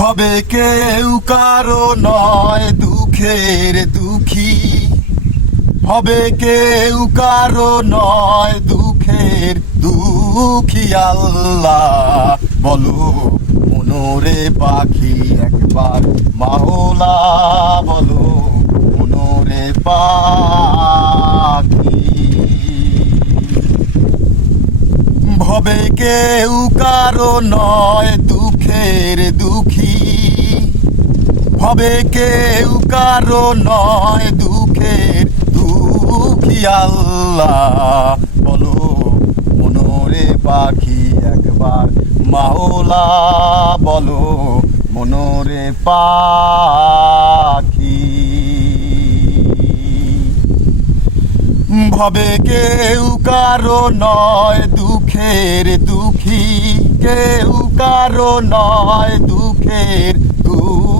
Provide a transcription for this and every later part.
ভবে কেউ কারও নয় দুঃখের দুঃখী। হবে কেউ কারও নয় দুঃখের দুঃখী আল্লাহ। বলো, মনোরে পাখি একবার মাওলা, বলো, মনোরে পাখি। ভবে কেউ কারও নয় দুঃখী ভবে কেউ কারও নয় দুঃখের দুঃখী আল্লাহ। বলো, মনোরে পাখি একবার মাওলা, বলো, মনোরে পাখি। ভবে কেউ কারও নয় দুঃখের দুঃখী, কেউ কারও নয় দুঃখের দুঃখী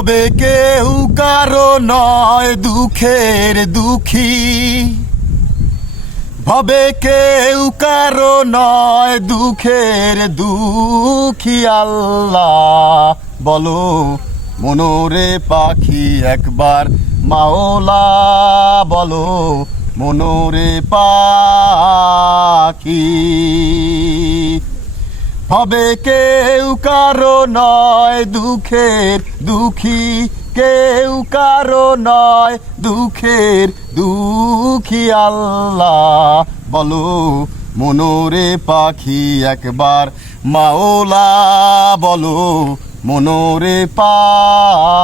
ভবে কেউ কারও নয় দুঃখের দুঃখী। ভবে কেউ কারও নয় দুঃখের দুঃখী আল্লাহ। বলো, মনোরে পাখি একবার মাওলা। বলো, মনোরে পাখি। হবে কেউ কারও নয় দুঃখের দুঃখী, কেউ কারও নয় দুঃখের দুঃখী আল্লাহ। বলো, মনোরে পাখি একবার, মাওলা, বলো, মনোরে পাখি।